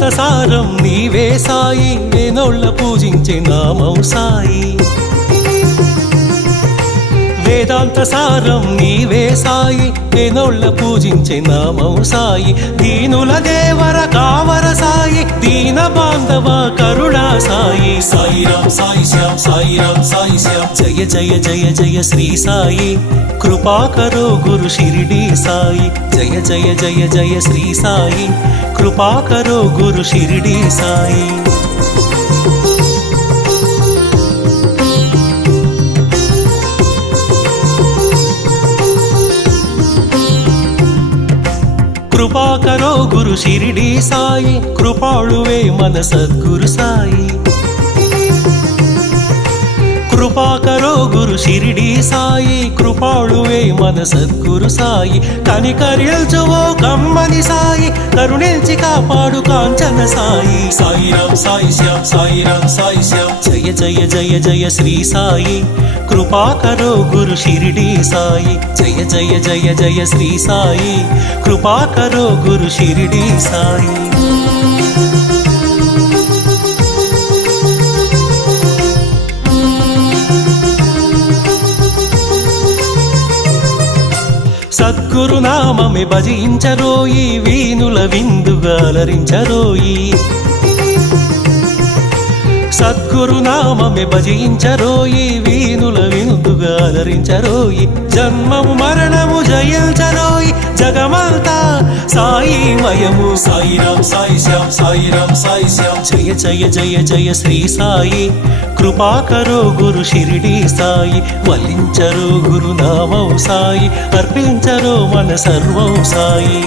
వేదాంత సారం నీవే సాయి, వేనోళ్ళ పూజించే నామం సాయి. వేదాంత సారం నీవే సాయి, వేనోళ్ళ పూజించే నామం సాయి. దీనుల దేవర కావర సాయి, దీన బాంధవ కరుణా సాయి. సాయిరాం సాయి శ్యాం, సాయిరాం సాయి శ్యాం. జయ జయ జయ జయ శ్రీ సాయి, కృపా కరో గురు షిరిడి సాయి. జయ జయ జయ జయ శ్రీ సాయి, కృపా కరో గురు షిరిడి సాయి. కృపా కరో గురు షిరిడి సాయి, కృపాళువే మన సద్గురు సాయి. కృపా కరో గురు షిరిడి సాయి, కృపాళువే మన సద్గురు సాయి. కనికరిల్చువో కమ్మని సాయి, కరుణించి కాపాడు కాంచన సాయి. సాయిరాం సాయి శ్యాం, సాయిరాం సాయి శ్యాం. జయ జయ జయ జయ శ్రీ సాయి, కృపా కరో గురు షిరిడి సాయి. జయ జయ జయ జయ శ్రీ సాయి, కృపా కరో గురు షిరిడి సాయి. సద్గురు నామమే భజించరోయి, వీనుల విందుగా అలరించరోయి. సద్గురు నామమే భజించరోయి, వీనుల విందుగా అలరించరోయి. జన్మము మరణము జయించరోయి, జగమంతా సాయిమయము. సాయిరాం సాయి శ్యాం, సాయిరాం సాయి శ్యాం. జయ జయ జయ జయ శ్రీ సాయి, కృపా కరో గురు షిరిడి సాయి. వల్లించరో గురు నామం సాయి, అర్పించరో మన సర్వం సాయి.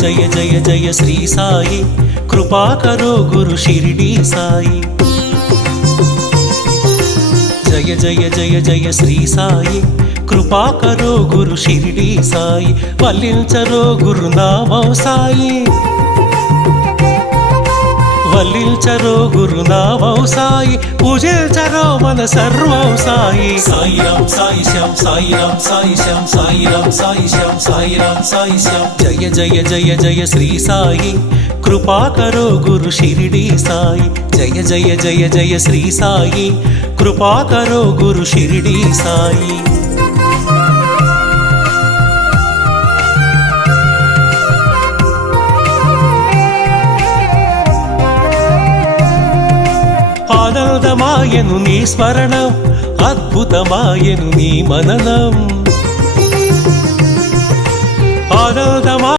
జయ జయ జయ శ్రీ సాయి, కృపా కరో గురు షిరిడి సాయి. జయ జయ జయ జయ శ్రీ సాయి, కృపా కరో గురు షిరిడి సాయి. వల్లించరో గురు నామం సాయి, వల్లించరో గురు నామం సాయి. పూజించరో మన సర్వం సాయి. సాయిరాం సాయి శ్యాం, సాయిరాం సాయి శ్యాం. సాయిరాం సాయి శ్యాం, సాయిరాం సాయి శ్యాం. జయ జయ జయ జయ శ్రీ సాయి, కృపా కరో గురు షిరిడి సాయి. జయ జయ జయ జయ శ్రీ సాయి, కృపా కరో గురు షిరిడి సాయి. ఆనందమాయను నీ స్మరణం, అద్భుతమాయను నీ మననం. ఆనందమా